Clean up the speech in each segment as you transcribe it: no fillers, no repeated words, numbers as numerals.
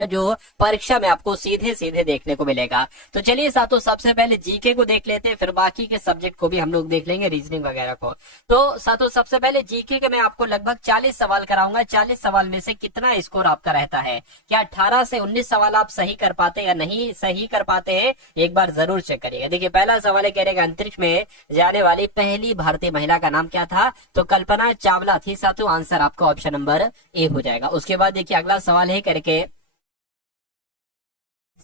जो परीक्षा में आपको सीधे सीधे देखने को मिलेगा। तो चलिए साथियों, सबसे पहले जीके को देख लेते हैं, फिर बाकी के सब्जेक्ट को भी हम लोग देख लेंगे, रीजनिंग वगैरह को। तो साथियों, सबसे पहले जीके के मैं आपको लगभग 40 सवाल कराऊंगा। 40 सवाल में से कितना स्कोर आपका रहता है, क्या 18 से 19 सवाल आप सही कर पाते हैं या नहीं सही कर पाते हैं, एक बार जरूर चेक करिएगा। देखिए, पहला सवाल है, कह रहे अंतरिक्ष में जाने वाली पहली भारतीय महिला का नाम क्या था, तो कल्पना चावला थी साथियों। आंसर आपका ऑप्शन नंबर ए हो जाएगा। उसके बाद देखिए अगला सवाल है करके,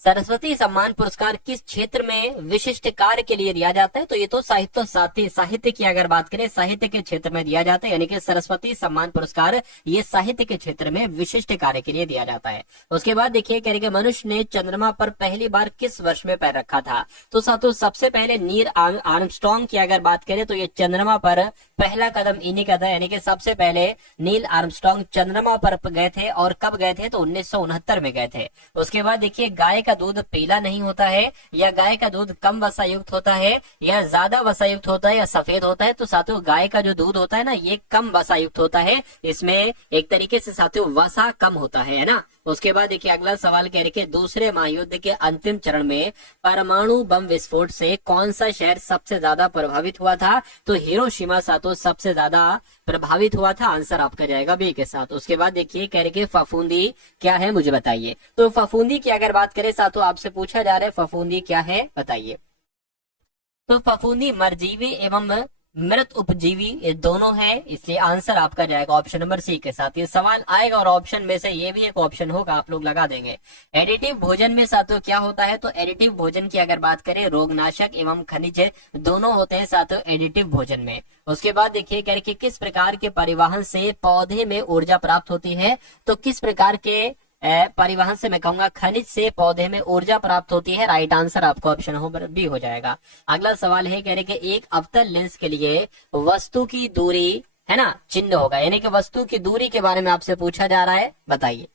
सरस्वती सम्मान पुरस्कार किस क्षेत्र में विशिष्ट कार्य के लिए दिया जाता है, तो ये तो साहित्य की अगर बात करें, साहित्य के क्षेत्र में दिया जाता है, यानी कि सरस्वती सम्मान पुरस्कार ये साहित्य के क्षेत्र में विशिष्ट कार्य के लिए दिया जाता है। उसके बाद देखिए कह रहे कि मनुष्य ने चंद्रमा पर पहली बार किस वर्ष में पैर रखा था, तो साथियों सबसे पहले नील आर्मस्ट्रॉन्ग की अगर बात करें तो ये चंद्रमा पर पहला कदम इन्हीं का था, यानी कि सबसे पहले नील आर्मस्ट्रॉन्ग चंद्रमा पर गए थे। और कब गए थे, तो 1969 में गए थे। उसके बाद देखिए, गाय का दूध पीला नहीं होता है, या गाय का दूध कम वसा युक्त होता है, या ज्यादा वसा युक्त होता है, या सफेद होता है, तो साथियों गाय का जो दूध होता है ना, ये कम वसा युक्त होता है। इसमें एक तरीके से साथियों वसा कम होता है ना। उसके बाद देखिए अगला सवाल कह रहे दूसरे महायुद्ध के अंतिम चरण में परमाणु बम विस्फोट से कौन सा शहर सबसे ज्यादा प्रभावित हुआ था, तो हिरोशिमा साथियों सबसे ज्यादा प्रभावित हुआ था। आंसर आपका जाएगा बी के साथ। उसके बाद देखिए कह रहे फफूंदी क्या है, मुझे बताइए। तो फफूंदी की अगर बात करें साथियों, आपसे पूछा जा रहा है फफूंदी क्या है, बताइए। तो फफूंदी मरजीवी एवं मृत उपजीवी ये दोनों है, इसलिए आंसर आपका जाएगा ऑप्शन नंबर सी के साथ। ये सवाल आएगा और ऑप्शन में से ये भी एक ऑप्शन होगा, आप लोग लगा देंगे। एडिटिव भोजन में साथियों क्या होता है, तो एडिटिव भोजन की अगर बात करें, रोगनाशक एवं खनिज दोनों होते हैं साथियों एडिटिव भोजन में। उसके बाद देखिए कह रहे किस प्रकार के परिवहन से पौधे में ऊर्जा प्राप्त होती है, तो किस प्रकार के परिवहन से, मैं कहूंगा खनिज से पौधे में ऊर्जा प्राप्त होती है। राइट आंसर आपका ऑप्शन बी हो जाएगा। अगला सवाल है कह रहे कि एक अवतल लेंस के लिए वस्तु की दूरी है ना चिन्ह होगा, यानी कि वस्तु की दूरी के बारे में आपसे पूछा जा रहा है, बताइए।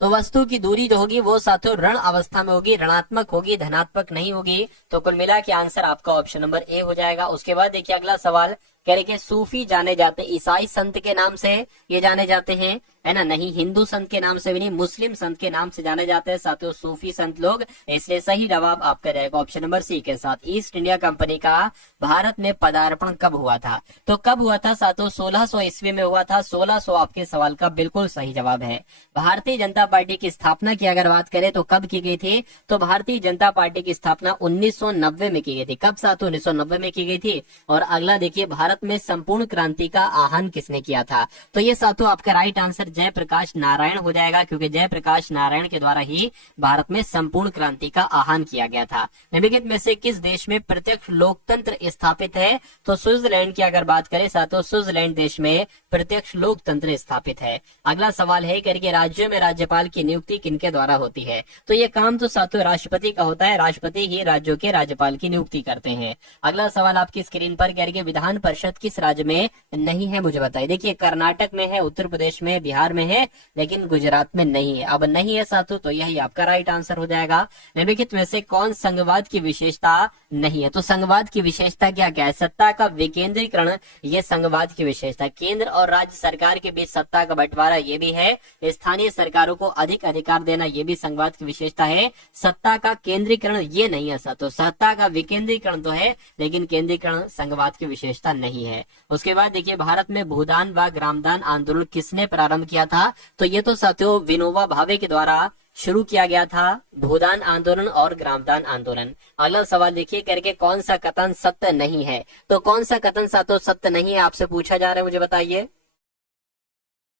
तो वस्तु की दूरी जो होगी वो साथियों ऋण अवस्था में होगी, ऋणात्मक होगी, धनात्मक नहीं होगी। तो कुल मिला के आंसर आपका ऑप्शन नंबर ए हो जाएगा। उसके बाद देखिए अगला सवाल कह रहे कि सूफी जाने जाते ईसाई संत के नाम से ये जाने जाते हैं, है ना, नहीं हिंदू संत के नाम से भी नहीं, मुस्लिम संत के नाम से जाने जाते हैं साथियों सूफी संत लोग। इसलिए सही जवाब आपका रहेगा ऑप्शन नंबर सी के साथ। ईस्ट इंडिया कंपनी का भारत में पदार्पण कब हुआ था, तो कब हुआ था साथियों, 1600 ईस्वी में हुआ था। 1600 आपके सवाल का बिल्कुल सही जवाब है। भारतीय जनता पार्टी की स्थापना की अगर बात करें तो कब की गई थी, तो भारतीय जनता पार्टी की स्थापना 1990 में की गई थी। कब साथियों, 1990 में की गई थी। और अगला देखिए, भारत में संपूर्ण क्रांति का आह्वान किसने किया था, तो ये साथियों आपका राइट आंसर जयप्रकाश नारायण हो जाएगा, क्योंकि जयप्रकाश नारायण के द्वारा ही भारत में संपूर्ण क्रांति का आह्वान किया गया था। निम्नलिखित में से किस देश में प्रत्यक्ष लोकतंत्र स्थापित है, तो स्विट्जरलैंड की अगर बात करें साथियों, स्विट्जरलैंड देश में प्रत्यक्ष लोकतंत्र स्थापित है। अगला सवाल है करके राज्यों में राज्यपाल की नियुक्ति किनके द्वारा होती है, तो ये काम तो साथियों राष्ट्रपति का होता है, राष्ट्रपति ही राज्यों के राज्यपाल की नियुक्ति करते हैं। अगला सवाल आपकी स्क्रीन पर कह रही है विधान परिषद किस राज्य में नहीं है, मुझे बताइए। देखिए, कर्नाटक में है, उत्तर प्रदेश में, बिहार में है, लेकिन गुजरात में नहीं है। अब नहीं है साथियों, तो यही आपका राइट आंसर हो जाएगा। निम्नलिखित में से कौन संघवाद की विशेषता नहीं है, तो संघवाद की विशेषता क्या क्या है, सत्ता का विकेंद्रीकरण, ये संघवाद की विशेषता। केंद्र और राज्य सरकार के बीच सत्ता का बंटवारा, ये भी है। स्थानीय सरकारों को अधिक अधिकार देना, ये भी संघवाद की विशेषता है। सत्ता का केंद्रीकरण ये नहीं है साथियों, सत्ता का विकेंद्रीकरण तो है, लेकिन केंद्रीकरण संघवाद की विशेषता नहीं है। उसके बाद देखिए, भारत में भूदान व ग्रामदान आंदोलन किसने प्रारंभ किया था, तो ये तो साथियों विनोबा भावे के द्वारा शुरू किया गया था, भूदान आंदोलन और ग्रामदान आंदोलन। अगला सवाल देखिए करके कौन सा कथन सत्य नहीं है, तो कौन सा कथन साथियों सत्य नहीं है आपसे पूछा जा रहा है, मुझे बताइए।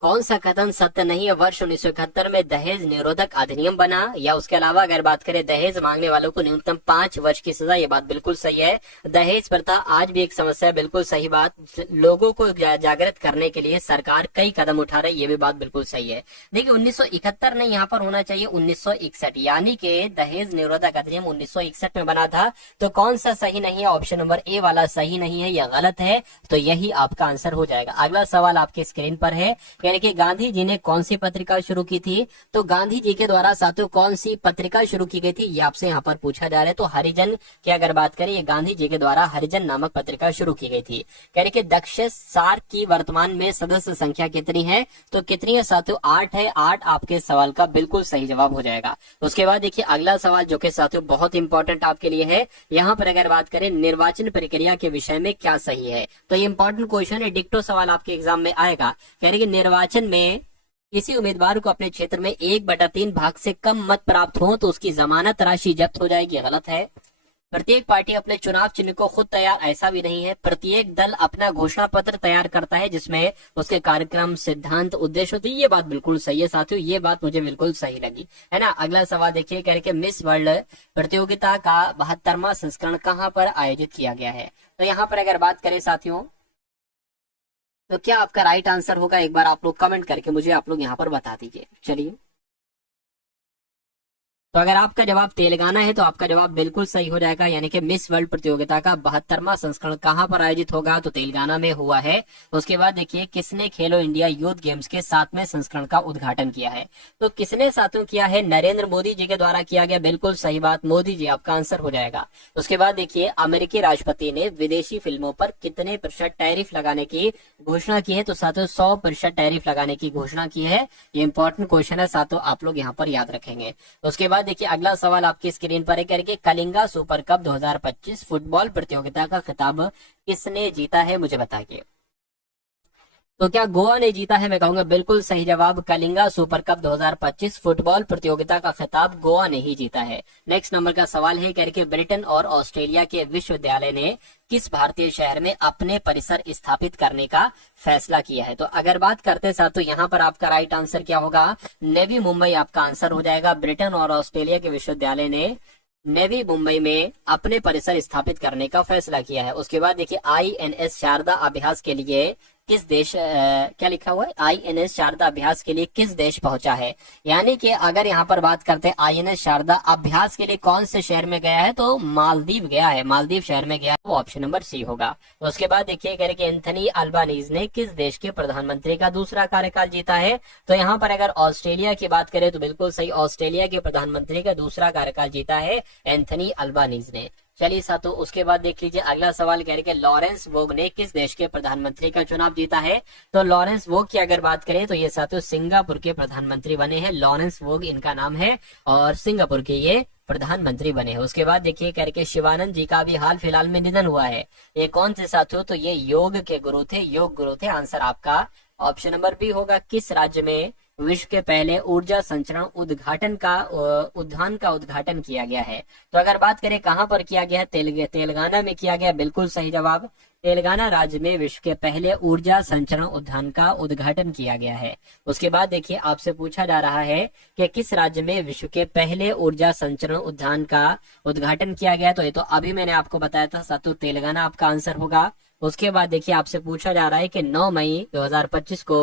कौन सा कथन सत्य नहीं है। वर्ष 1971 में दहेज निरोधक अधिनियम बना, या उसके अलावा अगर बात करें दहेज मांगने वालों को न्यूनतम 5 वर्ष की सजा, ये बात बिल्कुल सही है। दहेज प्रथा आज भी एक समस्या है, बिल्कुल सही बात। लोगों को जागृत करने के लिए सरकार कई कदम उठा रही है, ये भी बात बिल्कुल सही है। देखिए 1971 नहीं, यहाँ पर होना चाहिए 1961, यानी कि दहेज निरोधक अधिनियम 1961 में बना था। तो कौन सा सही नहीं है, ऑप्शन नंबर ए वाला सही नहीं है, यह गलत है, तो यही आपका आंसर हो जाएगा। अगला सवाल आपके स्क्रीन पर है, यानी कि गांधी जी ने कौन सी पत्रिका शुरू की थी? तो गांधी जी के द्वारा साथियों कौन सी पत्रिका शुरू की गई थी, ये आपसे यहाँ पर पूछा जा रहा है। तो हरिजन की अगर बात करें, ये गांधी जी के द्वारा हरिजन नामक पत्रिका शुरू की गई थी। कह रहे कि दक्ष सार्क की वर्तमान में सदस्य संख्या कितनी है? तो कितनी है साथियों? 8 है। 8 आपके सवाल का बिल्कुल सही जवाब हो जाएगा। उसके बाद देखिए अगला सवाल जो कि साथियों बहुत इंपॉर्टेंट आपके लिए है। यहाँ पर अगर बात करें निर्वाचन प्रक्रिया के विषय में क्या सही है, तो ये इंपॉर्टेंट क्वेश्चन है, डिक्टो सवाल आपके एग्जाम में आएगा। कह रहे कि निर्वाचन में किसी उम्मीदवार को अपने क्षेत्र में 1/3 भाग से कम मत प्राप्त हो तो उसकी जमानत राशि जब्त हो जाएगी। गलत है। प्रत्येक पार्टी अपने चुनाव चिन्ह को खुद तैयार, ऐसा भी नहीं है। प्रत्येक दल अपना घोषणा पत्र तैयार करता है जिसमें उसके कार्यक्रम, सिद्धांत, उद्देश्य होते हैं। ये बात बिल्कुल सही है साथियों, ये बात मुझे बिल्कुल सही लगी, है ना। अगला सवाल देखिए, कह रहे कि मिस वर्ल्ड प्रतियोगिता का 72वां संस्करण कहाँ पर आयोजित किया गया है? तो यहाँ पर अगर बात करें साथियों, तो क्या आपका राइट आंसर होगा? एक बार आप लोग कमेंट करके मुझे आप लोग यहाँ पर बता दीजिए। चलिए, तो अगर आपका जवाब तेलंगाना है तो आपका जवाब बिल्कुल सही हो जाएगा। यानी कि मिस वर्ल्ड प्रतियोगिता का 72वां संस्करण कहां पर आयोजित होगा? तो तेलंगाना में हुआ है। उसके बाद देखिए किसने खेलो इंडिया यूथ गेम्स के 7वें संस्करण का उद्घाटन किया है? तो किसने साथियों किया है? नरेंद्र मोदी जी के द्वारा किया गया। बिल्कुल सही बात, मोदी जी आपका आंसर हो जाएगा। उसके बाद देखिए अमेरिकी राष्ट्रपति ने विदेशी फिल्मों पर कितने प्रतिशत टैरिफ लगाने की घोषणा की है? तो साथियों 100% टैरिफ लगाने की घोषणा की है। ये इंपॉर्टेंट क्वेश्चन है साथियों, आप लोग यहाँ पर याद रखेंगे। उसके बाद देखिए अगला सवाल आपकी स्क्रीन पर है, करके कलिंगा सुपर कप 2025 फुटबॉल प्रतियोगिता का खिताब किसने जीता है? मुझे बताइए। तो क्या गोवा ने जीता है? मैं कहूंगा बिल्कुल सही जवाब, कलिंगा सुपर कप 2025 फुटबॉल प्रतियोगिता का खिताब गोवा ने ही जीता है। नेक्स्ट नंबर का सवाल है, करके ब्रिटेन और ऑस्ट्रेलिया के विश्वविद्यालय ने किस भारतीय शहर में अपने परिसर स्थापित करने का फैसला किया है? तो अगर बात करते साथ तो यहाँ पर आपका राइट आंसर क्या होगा? नेवी मुंबई आपका आंसर हो जाएगा। ब्रिटेन और ऑस्ट्रेलिया के विश्वविद्यालय ने नेवी मुंबई में अपने परिसर स्थापित करने का फैसला किया है। उसके बाद देखिए INS शारदा अभ्यास के लिए किस देश क्या लिखा हुआ है? INS शारदा अभ्यास के लिए किस देश पहुंचा है? यानी कि अगर यहाँ पर बात करते हैं INS शारदा अभ्यास के लिए कौन से शहर में गया है, तो मालदीव गया है। मालदीव शहर में गया है, वो ऑप्शन नंबर सी होगा। उसके बाद देखिए कह रहे कि एंथनी अल्बानीज ने किस देश के प्रधानमंत्री का दूसरा कार्यकाल जीता है? तो यहाँ पर अगर ऑस्ट्रेलिया की बात करें तो बिल्कुल सही, ऑस्ट्रेलिया के प्रधानमंत्री का दूसरा कार्यकाल जीता है एंथनी अल्बानीज ने। चलिए साथियों, उसके बाद देख लीजिए अगला सवाल, कह रहे कि लॉरेंस वोग ने किस देश के प्रधानमंत्री का चुनाव जीता है? तो लॉरेंस वोग की अगर बात करें तो ये साथियों सिंगापुर के प्रधानमंत्री बने हैं। लॉरेंस वोग इनका नाम है और सिंगापुर के ये प्रधानमंत्री बने हैं। उसके बाद देखिए कह रहे कि शिवानंद जी का भी हाल फिलहाल में निधन हुआ है। ये कौन से साथियों? तो ये योग के गुरु थे, योग गुरु थे। आंसर आपका ऑप्शन नंबर बी होगा। किस राज्य में विश्व के पहले ऊर्जा संचरण उद्घाटन का उद्यान का उद्घाटन किया गया है? तो अगर बात करें कहां पर किया गया है, तेलंगाना में किया गया। बिल्कुल सही जवाब, तेलंगाना राज्य में विश्व के पहले ऊर्जा संचरण उद्यान का उद्घाटन किया गया है। उसके बाद देखिए आपसे पूछा जा रहा है कि किस राज्य में विश्व के पहले ऊर्जा संचरण उद्यान का उद्घाटन किया गया? तो ये तो अभी मैंने आपको बताया था साथियों, तेलंगाना आपका आंसर होगा। उसके बाद देखिए आपसे पूछा जा रहा है कि 9 मई 2025 को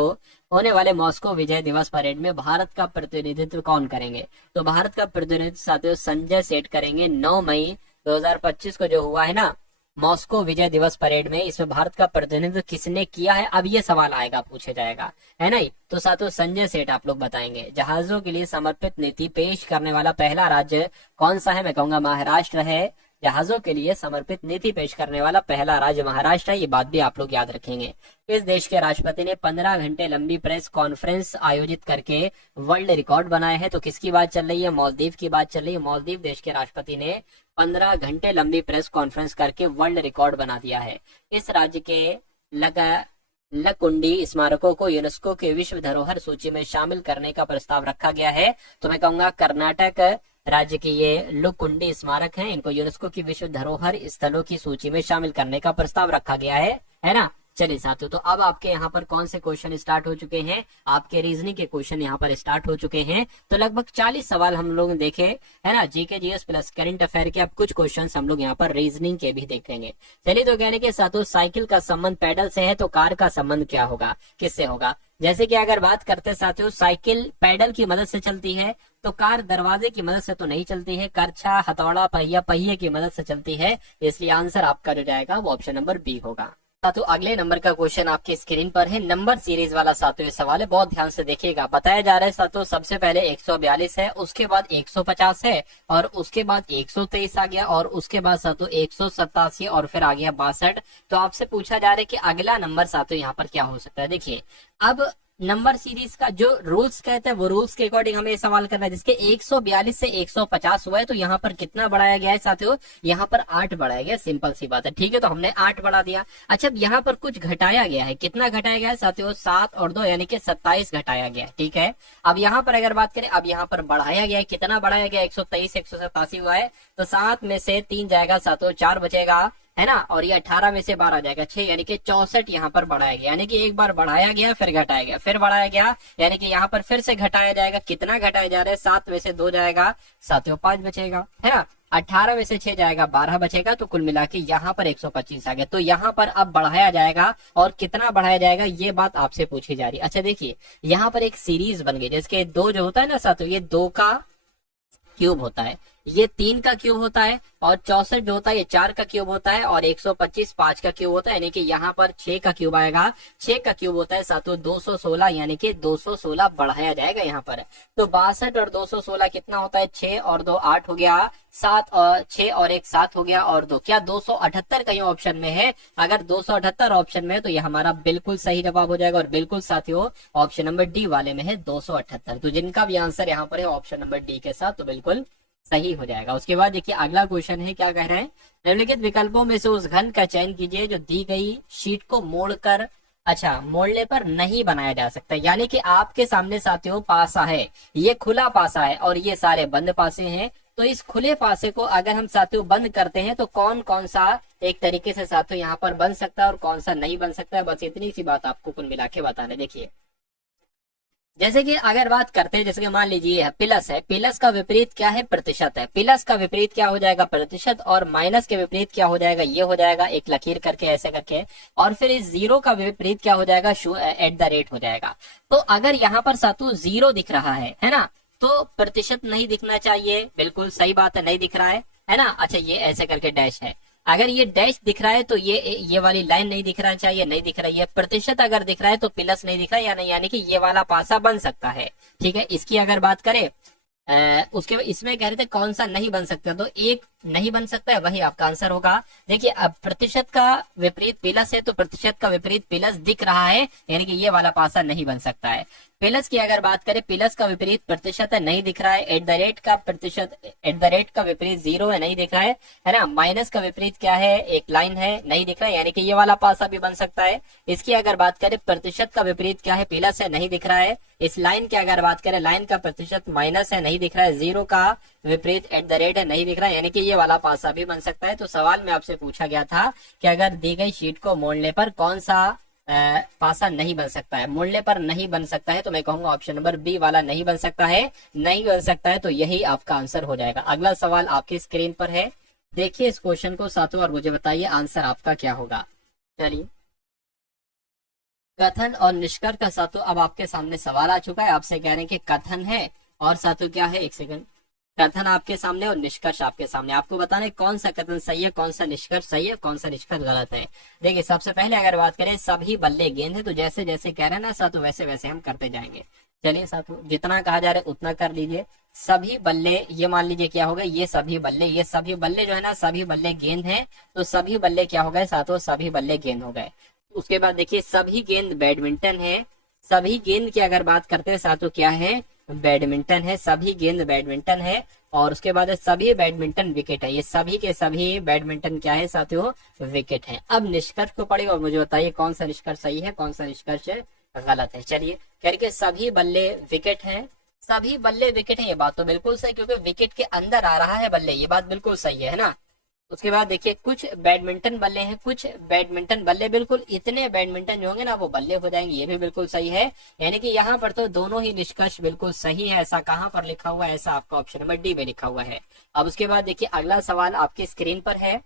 होने वाले मॉस्को विजय दिवस परेड में भारत का प्रतिनिधित्व कौन करेंगे? तो भारत का प्रतिनिधित्व साथियों संजय सेठ करेंगे। 9 मई 2025 को जो हुआ है ना मॉस्को विजय दिवस परेड में, इसमें भारत का प्रतिनिधित्व किसने किया है? अब ये सवाल आएगा, पूछे जाएगा, है ना। तो साथियों संजय सेठ आप लोग बताएंगे। जहाजों के लिए समर्पित नीति पेश करने वाला पहला राज्य कौन सा है? मैं कहूंगा महाराष्ट्र है। जहाजों के लिए समर्पित नीति पेश करने वाला पहला राज्य महाराष्ट्र है। ये बात भी आप लोग याद रखेंगे। इस देश के राष्ट्रपति ने 15 घंटे लंबी प्रेस कॉन्फ्रेंस आयोजित करके वर्ल्ड रिकॉर्ड बनाया है? तो किसकी बात चल रही है? मालदीव की बात चल रही है। मालदीव देश के राष्ट्रपति ने 15 घंटे लंबी प्रेस कॉन्फ्रेंस करके वर्ल्ड रिकॉर्ड बना दिया है। इस राज्य के लकुंडी स्मारकों को यूनेस्को के विश्व धरोहर सूची में शामिल करने का प्रस्ताव रखा गया है। तो मैं कहूंगा कर्नाटक राज्य के ये लकुंडी स्मारक हैं, इनको यूनेस्को की विश्व धरोहर स्थलों की सूची में शामिल करने का प्रस्ताव रखा गया है ना। चलिए साथियों, तो अब आपके यहाँ पर कौन से क्वेश्चन स्टार्ट हो चुके हैं? आपके रीजनिंग के क्वेश्चन यहाँ पर स्टार्ट हो चुके हैं। तो लगभग 40 सवाल हम लोग देखे, है ना। GK GS plus current affair के अब कुछ क्वेश्चन हम लोग यहाँ पर रीजनिंग के भी देखेंगे। चलिए, तो कहने के साथियों साइकिल का संबंध पैडल से है, तो कार का संबंध क्या होगा, किससे होगा? जैसे कि अगर बात करते साथियों साइकिल पैडल की मदद से चलती है, तो कार दरवाजे की मदद से तो नहीं चलती है, करछा, हथौड़ा, पहिया, पहिए की मदद से चलती है। इसलिए आंसर आपका जो जाएगा वो ऑप्शन नंबर बी होगा। साथियों अगले नंबर का क्वेश्चन आपके स्क्रीन पर है, नंबर सीरीज वाला साथियों ये सवाल है, बहुत ध्यान से देखिएगा। बताया जा रहा है साथियों सबसे पहले 142 है, उसके बाद 150 है, और उसके बाद 123 आ गया, और उसके बाद साथियों 187 और फिर आ गया 62। तो आपसे पूछा जा रहा है कि अगला नंबर साथियों यहाँ पर क्या हो सकता है। देखिए अब नंबर सीरीज का जो रूल्स कहते हैं वो रूल्स के अकॉर्डिंग हमें सवाल करना है। जिसके 142 से 150 हुआ है तो यहाँ पर कितना बढ़ाया गया है साथियों, यहाँ पर 8 बढ़ाया गया, सिंपल सी बात है। ठीक है, तो हमने 8 बढ़ा दिया। अच्छा अब यहाँ पर कुछ घटाया गया है, कितना घटाया गया है साथियों, 7 और 2 यानी कि 27 घटाया गया है। ठीक है, अब यहाँ पर अगर बात करें, अब यहाँ पर बढ़ाया गया है, कितना बढ़ाया गया, 123 187 हुआ है, तो 7 में से 3 जाएगा साथियों, 4 बचेगा, है ना, और ये 18 में से 12 जाएगा 6, यानी कि 64 यहाँ पर बढ़ाया गया, यानी कि एक बार बढ़ाया गया फिर घटाया गया फिर बढ़ाया गया, यानी कि यहाँ पर फिर से घटाया जाएगा। कितना घटाया जा रहा है, 7 में से 2 जाएगा साथियों 5 बचेगा, है ना, 18 में से 6 जाएगा 12 बचेगा, तो कुल मिला के यहाँ पर 125 आ गया। तो यहाँ पर अब बढ़ाया जाएगा, और कितना बढ़ाया जाएगा ये बात आपसे पूछी जा रही है। अच्छा देखिए यहाँ पर एक सीरीज बन गई, जिसके 2 जो होता है ना साथियों, ये 2 का क्यूब होता है, ये 3 का क्यूब होता है, और 64 जो होता है ये 4 का क्यूब होता है, और 125 5 का क्यूब होता है, यानी कि यहाँ पर 6 का क्यूब आएगा। 6 का क्यूब होता है साथियों 216, यानी कि 216 बढ़ाया जाएगा यहाँ पर। तो 62 और 216 कितना होता है, 6 और 2 8 हो गया, 7 और 6 और 1 7 हो गया, और 2 क्या 278 कहीं ऑप्शन में है। अगर 278 ऑप्शन में है तो ये हमारा बिल्कुल सही जवाब हो जाएगा, और बिल्कुल साथियों ऑप्शन नंबर डी वाले में है 278। तो जिनका भी आंसर यहाँ पर है ऑप्शन नंबर डी के साथ, तो बिल्कुल सही हो जाएगा। उसके बाद देखिए अगला क्वेश्चन है, क्या कह रहे हैं, निम्नलिखित विकल्पों में से उस घन का चयन कीजिए जो दी गई शीट को मोड़कर, अच्छा मोड़ने पर नहीं बनाया जा सकता। यानी कि आपके सामने साथियों पासा है, ये खुला पासा है और ये सारे बंद पासे हैं। तो इस खुले पासे को अगर हम साथियों बंद करते हैं तो कौन कौन सा एक तरीके से साथियों यहाँ पर बन सकता है और कौन सा नहीं बन सकता है, बस इतनी सी बात आपको कुल मिला के बताने। देखिए जैसे कि अगर बात करते हैं, जैसे कि मान लीजिए प्लस है, प्लस का विपरीत क्या है, प्रतिशत है, प्लस का विपरीत क्या हो जाएगा, प्रतिशत, और माइनस के विपरीत क्या हो जाएगा, ये हो जाएगा एक लकीर करके ऐसे करके, और फिर इस जीरो का विपरीत क्या हो जाएगा, एट द रेट हो जाएगा। तो अगर यहाँ पर सातु जीरो दिख रहा है ना, तो प्रतिशत नहीं दिखना चाहिए, बिल्कुल सही बात है, नहीं दिख रहा है ना। अच्छा ये ऐसे करके डैश है, अगर ये डैश दिख रहा है तो ये वाली लाइन नहीं दिख रहा चाहिए, नहीं दिख रही है। प्रतिशत अगर दिख रहा है तो प्लस नहीं दिख रहा है, या नहीं, यानी कि ये वाला पासा बन सकता है। ठीक है, इसकी अगर बात करें उसके इसमें कह रहे थे कौन सा नहीं बन सकता, तो एक नहीं बन सकता है, वही आपका आंसर होगा। देखिए अब प्रतिशत का विपरीत प्लस है तो प्रतिशत का विपरीत प्लस दिख रहा है, यानी कि ये वाला पासा नहीं बन सकता है। प्लस की अगर बात करें, प्लस का विपरीत प्रतिशत है, नहीं दिख रहा है। एट द रेट का प्रतिशत, एट द रेट का विपरीत जीरो है, नहीं दिख रहा है ना। माइनस का विपरीत क्या है, एक लाइन है, नहीं दिख रहा है, यानी कि ये वाला पासा भी बन सकता है। इसकी अगर बात करें प्रतिशत का विपरीत क्या है, प्लस है, नहीं दिख रहा है। इस लाइन की अगर बात करें, लाइन का प्रतिशत माइनस है, नहीं दिख रहा है। जीरो का विपरीत एट द रेट है, नहीं दिख रहा है, यानी कि ये वाला पासा भी बन सकता है। तो सवाल में आपसे पूछा गया था कि अगर दी गई शीट को मोड़ने पर कौन सा पासा नहीं बन सकता है, मोड़ने पर नहीं बन सकता है, तो मैं कहूंगा ऑप्शन नंबर बी वाला नहीं बन सकता है, नहीं बन सकता है, तो यही आपका आंसर हो जाएगा। अगला सवाल आपकी स्क्रीन पर है, देखिए इस क्वेश्चन को साथों और मुझे बताइए आंसर आपका क्या होगा। चलिए कथन और निष्कर्ष का साथों अब आपके सामने सवाल आ चुका है। आपसे कह रहे हैं कि कथन है और साथों क्या है, एक सेकंड, कथन आपके सामने और निष्कर्ष आपके सामने, आपको बताना है कौन सा कथन सही है, कौन सा निष्कर्ष सही है, कौन सा निष्कर्ष गलत है। देखिए सबसे पहले अगर बात करें सभी बल्ले गेंद है, तो जैसे जैसे कह रहे हैं ना साथों वैसे वैसे हम करते जाएंगे। चलिए साथों जितना कहा जा रहा है उतना कर लीजिए। सभी बल्ले, ये मान लीजिए क्या होगा, ये सभी बल्ले, ये सभी बल्ले जो है ना, सभी बल्ले गेंद है, तो सभी बल्ले क्या हो गए साथों, सभी बल्ले गेंद हो गए। उसके बाद देखिए सभी गेंद बैडमिंटन है, सभी गेंद की अगर बात करते हैं साथों क्या है, बैडमिंटन है, सभी गेंद बैडमिंटन है। और उसके बाद सभी बैडमिंटन विकेट है, ये सभी के सभी बैडमिंटन क्या है साथियों, विकेट है। अब निष्कर्ष को पढ़िए और मुझे बताइए कौन सा निष्कर्ष सही है, कौन सा निष्कर्ष गलत है। चलिए करके सभी बल्ले विकेट है, सभी बल्ले विकेट है, ये बात तो बिल्कुल सही, क्योंकि विकेट के अंदर आ रहा है बल्ले, ये बात बिल्कुल सही है ना। उसके बाद देखिए कुछ बैडमिंटन बल्ले हैं, कुछ बैडमिंटन बल्ले, बिल्कुल इतने बैडमिंटन जो होंगे ना वो बल्ले हो जाएंगे, ये भी बिल्कुल सही है। यानी कि यहाँ पर तो दोनों ही निष्कर्ष बिल्कुल सही है। ऐसा कहाँ पर लिखा हुआ है, ऐसा आपका ऑप्शन नंबर डी में लिखा हुआ है। अब उसके बाद देखिए अगला सवाल आपकी स्क्रीन पर है,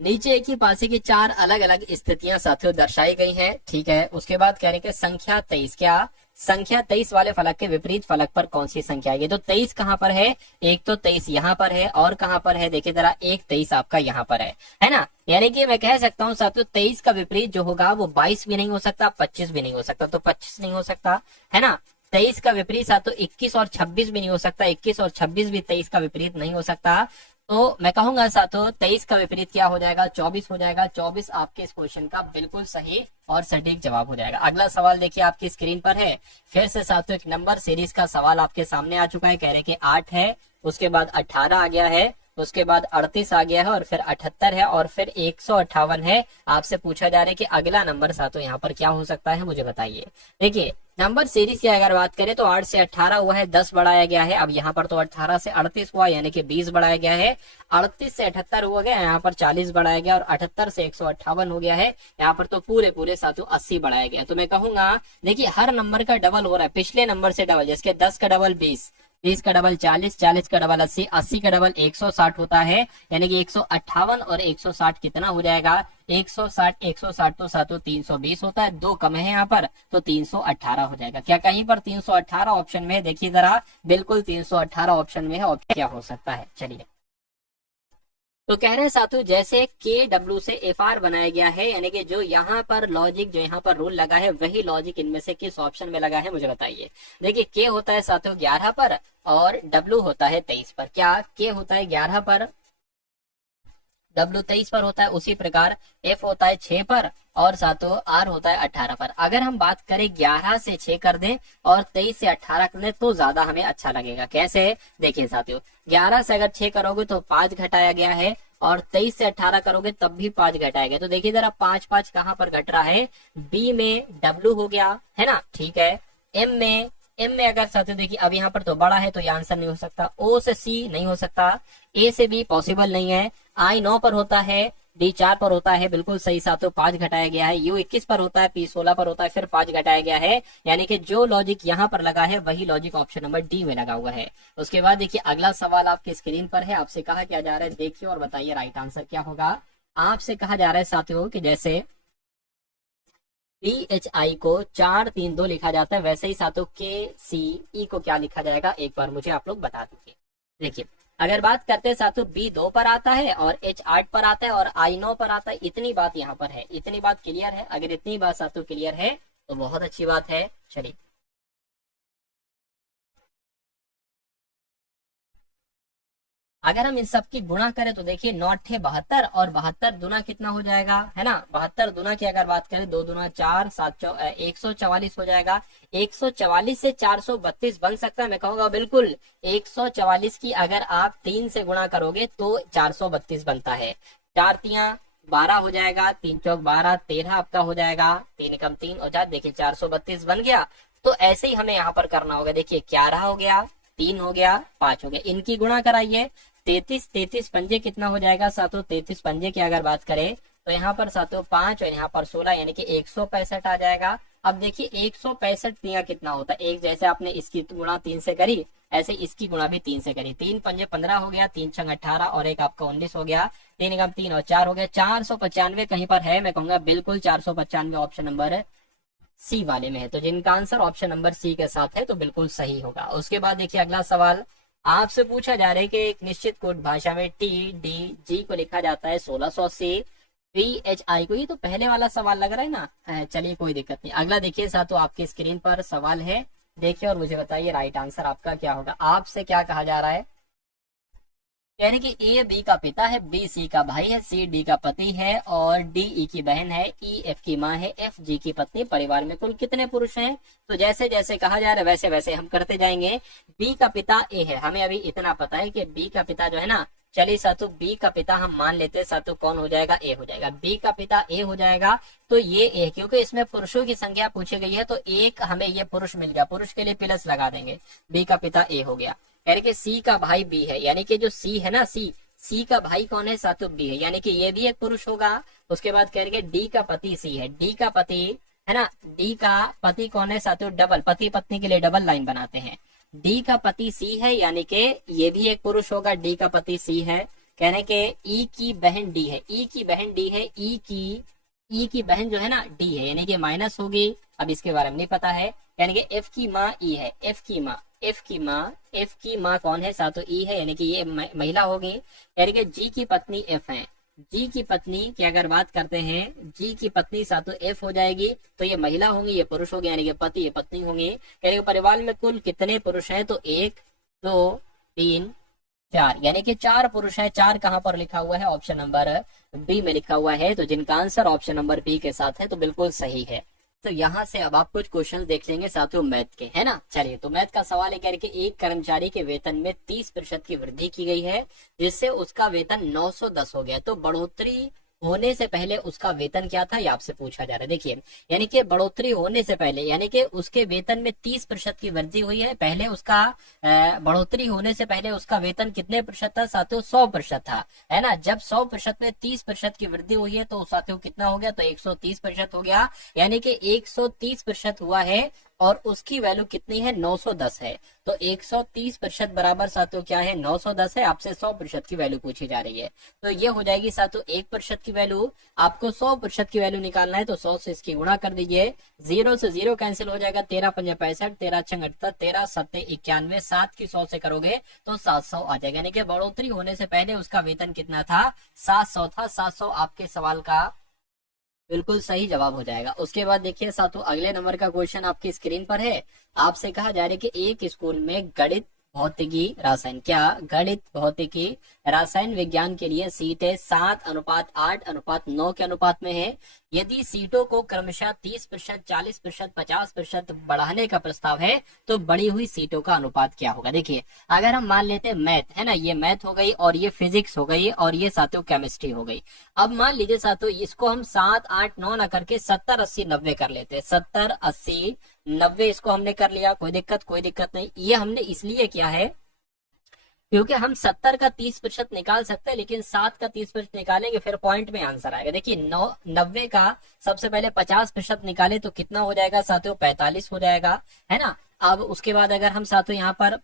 नीचे एक ही पासे की 4 अलग अलग स्थितियां साथियों दर्शाई गई हैं। ठीक है, उसके बाद कह रहे हैं कि संख्या 23, क्या संख्या 23 वाले फलक के विपरीत फलक पर कौन सी संख्या आएगी। तो 23 कहाँ पर है, एक तो 23 यहाँ पर है और कहाँ पर है, देखिए जरा, एक 23 आपका यहाँ पर है ना। यानी कि मैं कह सकता हूँ साथियों 23 का विपरीत जो होगा वो 22 भी नहीं हो सकता, 25 भी नहीं हो सकता, तो 25 नहीं हो सकता, है ना। 23 का विपरीत साथियों 21 और 26 भी नहीं हो सकता, 21 और 26 भी 23 का विपरीत नहीं हो सकता। तो मैं कहूंगा साथियों 23 का विपरीत क्या हो जाएगा, 24 हो जाएगा। 24 आपके इस क्वेश्चन का बिल्कुल सही और सटीक जवाब हो जाएगा। अगला सवाल देखिए आपकी स्क्रीन पर है, फिर से साथियों एक नंबर सीरीज का सवाल आपके सामने आ चुका है। कह रहे कि 8 है, उसके बाद 18 आ गया है, उसके बाद 38 आ गया है और फिर 78 है और फिर 158 है। आपसे पूछा जा रहा है कि अगला नंबर साथियों यहाँ पर क्या हो सकता है, मुझे बताइए। देखिए नंबर सीरीज की अगर बात करें तो 8 से 18 हुआ है, 10 बढ़ाया गया है। अब यहाँ पर तो 18 से 38 हुआ यानी कि 20 बढ़ाया गया है। 38 से 78 हो गया, यहाँ पर 40 बढ़ाया गया और 78 से 158 हो गया है। यहाँ पर तो पूरे पूरे साथियों 80 बढ़ाया गया। तो मैं कहूंगा देखिए हर नंबर का डबल हो रहा है, पिछले नंबर से डबल, जिसके 10 का डबल 20, 20 का डबल 40, 40 का डबल 80, 80 का डबल 160 होता है। यानी कि 158 और 160 कितना हो जाएगा, 160 160 तो साथियों 320 होता है, दो कम है यहाँ पर, तो 318 हो जाएगा। क्या कहीं पर 318 ऑप्शन में है, देखिए जरा, बिल्कुल 318 ऑप्शन में है। ऑप्शन क्या हो सकता है, चलिए। तो कह रहे हैं साथियों जैसे के डब्ल्यू से एफ आर बनाया गया है, यानी कि जो यहाँ पर लॉजिक, जो यहाँ पर रूल लगा है, वही लॉजिक इनमें से किस ऑप्शन में लगा है, मुझे बताइए। देखिए के होता है साथियों 11 पर और डब्ल्यू होता है 23 पर। क्या के होता है 11 पर, डब्ल्यू 23 पर होता है, उसी प्रकार एफ होता है 6 पर और साथियों आर होता है 18 पर। अगर हम बात करें 11 से 6 कर दें और 23 से 18 कर दें तो ज्यादा हमें अच्छा लगेगा। कैसे, देखिए साथियों 11 से अगर 6 करोगे तो 5 घटाया गया है और 23 से 18 करोगे तब भी 5 घटाया गया। तो देखिए जरा 5 5 कहाँ पर घट रहा है, बी में डब्ल्यू हो गया है ना, ठीक है। एम में अगर साथियों देखिए अब यहाँ पर तो बड़ा है तो ये आंसर नहीं हो सकता, ओ से सी नहीं हो सकता, ए से बी पॉसिबल नहीं है, आई 9 पर होता है, डी 4 पर होता है, बिल्कुल सही साथियों 5 घटाया गया है, यू 21 पर होता है, पी 16 पर होता है, फिर 5 घटाया गया है। यानी कि जो लॉजिक यहाँ पर लगा है वही लॉजिक ऑप्शन नंबर डी में लगा हुआ है। उसके बाद देखिए अगला सवाल आपकी स्क्रीन पर है, आपसे कहा क्या जा रहा है, देखिए और बताइए राइट आंसर क्या होगा। आपसे कहा जा रहा है साथियों कि जैसे PHI को 432 लिखा जाता है, वैसे ही साथियों KCE को क्या लिखा जाएगा, एक बार मुझे आप लोग बता दीजिए। देखिए अगर बात करते हैं साथियों B 2 पर आता है और H 8 पर आता है और I 9 पर आता है, इतनी बात यहाँ पर है, इतनी बात क्लियर है। अगर इतनी बात साथियों क्लियर है तो बहुत अच्छी बात है। चलिए अगर हम इन सब की गुणा करें तो देखिए 9 × 72 और 72 दुना कितना हो जाएगा, है ना। 72 दुना की अगर बात करें 2 दूना 4, 7 144 हो जाएगा। 144 से 432 बन सकता है, मैं कहूंगा बिल्कुल। 144 की अगर आप 3 से गुणा करोगे तो 432 बनता है। 4 तियां 12 हो जाएगा, 3 चौक 12, 13 आपका हो जाएगा, 3 एकम 3 और 4, देखिए 432 बन गया। तो ऐसे ही हमें यहाँ पर करना होगा। देखिए 11 हो गया, 3 हो गया, 5 हो गया, इनकी गुणा कराइए। 33 पंजे कितना हो जाएगा साथियों, 33 पंजे की अगर बात करें तो यहाँ पर साथियों 5 और यहाँ पर 16 यानी कि 165 आ जाएगा। अब देखिए 165 तिया कितना होता है, एक जैसे आपने इसकी गुणा 3 से करी ऐसे इसकी गुणा भी 3 से करी। 3 पंजे 15 हो गया, 3 छंग 18 और एक आपका 19 हो गया, 3 एकम 3 और 4 हो गया। 495 कहीं पर है, मैं कहूंगा बिल्कुल 495 ऑप्शन नंबर सी वाले में है। तो जिनका आंसर ऑप्शन नंबर सी के साथ है तो बिल्कुल सही होगा। उसके बाद देखिए अगला सवाल आपसे पूछा जा रहा है कि एक निश्चित कोड भाषा में TDG को लिखा जाता है 1680, PHI को, ये तो पहले वाला सवाल लग रहा है ना। चलिए कोई दिक्कत नहीं। अगला देखिए साथियों आपकी स्क्रीन पर सवाल है, देखिए और मुझे बताइए राइट आंसर आपका क्या होगा। आपसे क्या कहा जा रहा है, यानी कि ए बी का पिता है, बी सी का भाई है, सी डी का पति है और डी ई की बहन है, ई एफ की माँ है, एफ जी की पत्नी। परिवार में कुल कितने पुरुष हैं, तो जैसे जैसे कहा जा रहा है वैसे वैसे हम करते जाएंगे। बी का पिता ए है, हमें अभी इतना पता है कि बी का पिता जो है ना, चलिए सातु बी का पिता हम मान लेते हैं सातु कौन हो जाएगा, ए हो जाएगा। बी का पिता ए हो जाएगा तो ये ए, क्योंकि इसमें पुरुषों की संख्या पूछी गई है तो एक हमें ये पुरुष मिल गया, पुरुष के लिए प्लस लगा देंगे। बी का पिता ए हो गया। यानी कि सी का भाई बी है, यानी कि जो सी है ना, सी का भाई कौन है, सातु बी है, यानी कि ये भी एक पुरुष होगा। उसके बाद कह रहे डी का पति सी है, डी का पति है ना, डी का पति कौन है सातु, डबल, पति पत्नी के लिए डबल लाइन बनाते हैं। डी का पति सी है यानी कि ये भी एक पुरुष होगा, डी का पति सी है। कहने के ई की बहन डी है, ई की बहन डी है, ई की बहन जो है ना डी है, यानी कि माइनस होगी, अब इसके बारे में नहीं पता है। यानी कि एफ की माँ ई है, एफ की माँ, एफ की माँ कौन है सातों, ई है, यानी कि ये महिला होगी। यानी कि जी की पत्नी एफ है, जी की पत्नी की अगर बात करते हैं, जी की पत्नी सातों एफ हो जाएगी, तो ये महिला होंगी, ये पुरुष होगी, यानी कि पति ये पत्नी होंगी। यानी कि परिवार में कुल कितने पुरुष हैं, तो 1 2 3 4, यानी कि 4 पुरुष हैं। 4 कहाँ पर लिखा हुआ है, ऑप्शन नंबर बी में लिखा हुआ है, तो जिनका आंसर ऑप्शन नंबर बी के साथ है, तो बिल्कुल सही है। तो यहाँ से अब आप कुछ क्वेश्चन देख लेंगे साथियों मैथ के, है ना। चलिए, तो मैथ का सवाल है, कह रहे कि एक कर्मचारी के वेतन में 30% की वृद्धि की गई है, जिससे उसका वेतन 910 हो गया। तो बढ़ोतरी होने से पहले उसका वेतन क्या था, ये आपसे पूछा जा रहा है। देखिए, यानी कि बढ़ोतरी होने से पहले, यानी कि उसके वेतन में 30% की वृद्धि हुई है। पहले उसका बढ़ोतरी होने से पहले उसका वेतन कितने प्रतिशत था साथियों, 100% था, है ना। जब 100% में 30% की वृद्धि हुई है तो साथियों कितना हो गया, तो 130% हो गया। यानी कि 130% हुआ है और उसकी वैल्यू कितनी है, 910 है। तो 130% बराबर साथियों क्या है, 910 है। आपसे 100% की वैल्यू पूछी जा रही है, तो ये हो जाएगी साथियों 1% की वैल्यू। आपको 100% की वैल्यू निकालना है, तो 100 से इसकी गुणा कर दीजिए, 0 से 0 कैंसिल हो जाएगा, 13 पंजे 65, 13 छंग 78, 13 सत्ते 91, 7 की 100 से करोगे तो 700 आ जाएगा। यानी कि बढ़ोतरी होने से पहले उसका वेतन कितना था, 700 था। 700 आपके सवाल का बिल्कुल सही जवाब हो जाएगा। उसके बाद देखिए साथियों, अगले नंबर का क्वेश्चन आपकी स्क्रीन पर है। आपसे कहा जा रहा है कि एक स्कूल में गणित भौतिकी रसायन, क्या गणित भौतिकी रसायन विज्ञान के लिए सीटें 7:8:9 के अनुपात में है। यदि सीटों को क्रमशः 30%, 40%, 50% बढ़ाने का प्रस्ताव है, तो बढ़ी हुई सीटों का अनुपात क्या होगा। देखिए, अगर हम मान लेते हैं मैथ, है ना, ये मैथ हो गई और ये फिजिक्स हो गई और ये साथियों केमिस्ट्री हो गई। अब मान लीजिए साथियों, इसको हम 7 8 9 ना करके 70 80 90 कर लेते हैं। 70 80 90 इसको हमने कर लिया, कोई दिक्कत नहीं। ये हमने इसलिए किया है क्योंकि हम 70 का 30% निकाल सकते हैं, लेकिन 7 का 30% निकालेंगे फिर पॉइंट में आंसर आएगा। देखिए, 90 का सबसे पहले 50% निकाले तो कितना हो जाएगा साथियों, 45 हो जाएगा, है ना। अब उसके बाद अगर हम साथियों यहाँ पर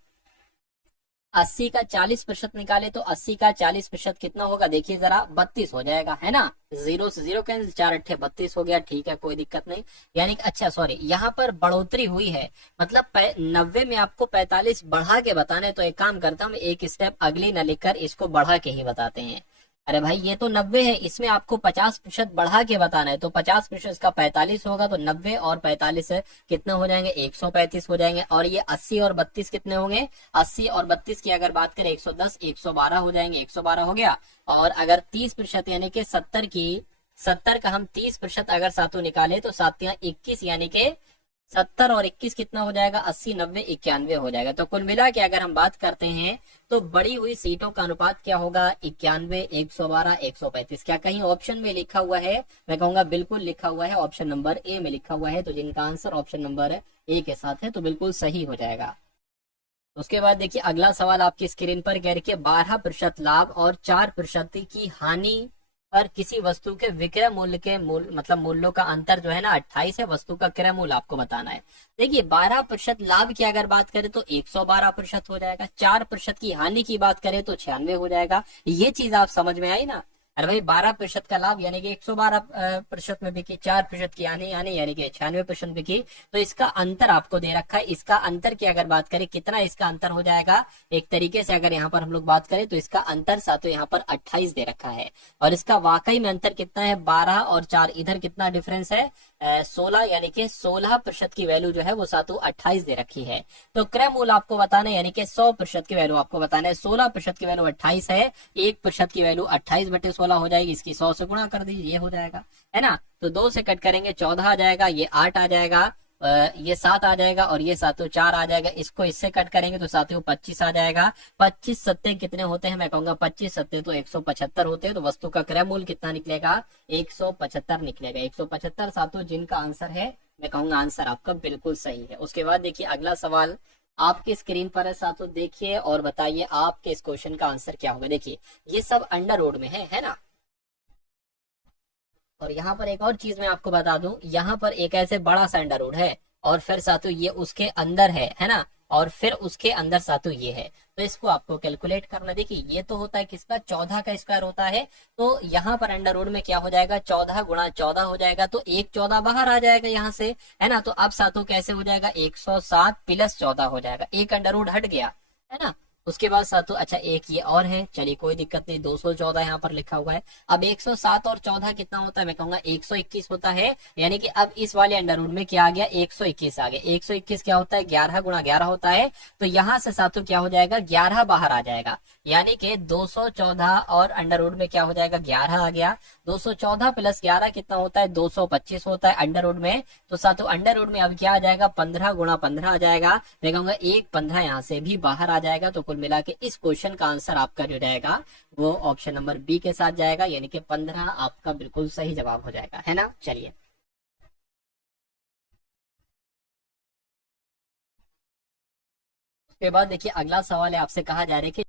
80 का 40% निकाले तो 80 का 40% कितना होगा, देखिए जरा, 32 हो जाएगा, है ना। 0 से 0 कैंसिल, 4 8 32 हो गया, ठीक है, कोई दिक्कत नहीं। यानी कि अच्छा सॉरी, यहाँ पर बढ़ोतरी हुई है, मतलब 90 में आपको 45 बढ़ा के बताने, तो एक काम करता हूँ, एक स्टेप अगली न लिखकर इसको बढ़ा के ही बताते हैं। अरे भाई, ये तो 90 है, इसमें आपको 50% बढ़ा के बताना है, तो 50% इसका 45 होगा, तो 90 और 45 कितने हो जाएंगे, 135 हो जाएंगे। और ये 80 और 32 कितने होंगे, 80 और 32 की अगर बात करें 110 112 हो जाएंगे, 112 हो गया। और अगर 30% यानी कि 70 का हम 30% अगर सातों निकाले तो 7 या 21, यानी कि 70 और 21 कितना हो जाएगा, 80 90 91 हो जाएगा। तो कुल मिला के अगर हम बात करते हैं तो बढ़ी हुई सीटों का अनुपात क्या होगा, 91 112 135। क्या कहीं ऑप्शन में लिखा हुआ है, मैं कहूंगा बिल्कुल लिखा हुआ है, ऑप्शन नंबर ए में लिखा हुआ है। तो जिनका आंसर ऑप्शन नंबर ए के साथ है, तो बिल्कुल सही हो जाएगा। उसके बाद देखिए, अगला सवाल आपकी स्क्रीन पर कह रही है 12% लाभ और 4% की हानि पर किसी वस्तु के विक्रय मूल्य के मतलब मूल्यों का अंतर जो है ना 28 है। वस्तु का क्रय मूल्य आपको बताना है। देखिए, 12% लाभ की अगर बात करें तो 112% हो जाएगा, 4% की हानि की बात करें तो 96 हो जाएगा। ये चीज आप समझ में आई ना। अरे भाई, 12% का लाभ यानी कि 112% में बिकी, 4% की हानि यानी कि 96% बिकी। तो इसका अंतर आपको दे रखा है। इसका अंतर की अगर बात करें, कितना इसका अंतर हो जाएगा, एक तरीके से अगर यहाँ पर हम लोग बात करें तो इसका अंतर साथों यहाँ पर 28 दे रखा है। और इसका वाकई में अंतर कितना है, 12 और 4, इधर कितना डिफरेंस है, 16, यानी कि 16% की वैल्यू जो है वो सातों 28 दे रखी है। तो क्रय मूल्य आपको बताना है, यानी कि 100% की वैल्यू आपको बताना है। 16% की वैल्यू 28 है, 1% की वैल्यू 28/16 हो जाएगी। इसकी 100 से गुणा कर दीजिए, ये हो जाएगा, है ना। तो 2 से कट करेंगे 14 आ जाएगा, ये 8 आ जाएगा, ये 7 आ जाएगा और ये सातों 4 आ जाएगा। इसको इससे कट करेंगे तो साथियों 25 आ जाएगा। 25 सत्ते कितने होते हैं, मैं कहूंगा 25 सत्ते तो 175 होते हैं। तो वस्तु का क्रय मूल्य कितना निकलेगा, 175 निकलेगा। 175 साथियों जिनका आंसर है, मैं कहूंगा आंसर आपका बिल्कुल सही है। उसके बाद देखिए, अगला सवाल आपकी स्क्रीन पर है साथियों, देखिए और बताइए आपके इस क्वेश्चन का आंसर क्या होगा। देखिए, ये सब अंडर रोड में है ना। और यहाँ पर एक और चीज मैं आपको बता दूं, यहाँ पर एक ऐसे बड़ा सा अंडर रोड है और फिर साथियों ये उसके अंदर है ना। और फिर उसके अंदर सातों ये है, तो इसको आपको कैलकुलेट करना। देखिए ये तो होता है किसका, 14 का स्क्वायर होता है, तो यहाँ पर अंडर रूट में क्या हो जाएगा, 14 गुणा 14 हो जाएगा, तो एक 14 बाहर आ जाएगा यहाँ से, है ना। तो अब सातों कैसे हो जाएगा, 107 प्लस 14 हो जाएगा, एक अंडर रूट हट गया, है ना। उसके बाद सातों, अच्छा एक ये और है, चलिए कोई दिक्कत नहीं, 214 यहाँ पर लिखा हुआ है। अब 107 और 14 कितना होता है, मैं कहूंगा 121 होता है, यानी कि अब इस वाले अंडर रूट में क्या आ गया, 121 आ गया। 121 क्या होता है, 11 गुणा 11 होता है, तो यहाँ से सातों क्या हो जाएगा, 11 बाहर आ जाएगा, यानी कि 214 और अंडर रूट में क्या हो जाएगा, 11 आ गया। 214 प्लस 11 कितना होता है, 225 होता है अंडर रूट में, तो सातों अंडर रूट में अब क्या आ जाएगा, 15 गुणा 15 आ जाएगा, मैं कहूंगा एक 15 यहाँ से भी बाहर आ जाएगा। तो कुल मिला के इस क्वेश्चन का आंसर आपका जो रहेगा वो ऑप्शन नंबर बी के साथ जाएगा, यानी कि 15 आपका बिल्कुल सही जवाब हो जाएगा, है ना। चलिए उसके बाद देखिए अगला सवाल है, आपसे कहा जा रहा है कि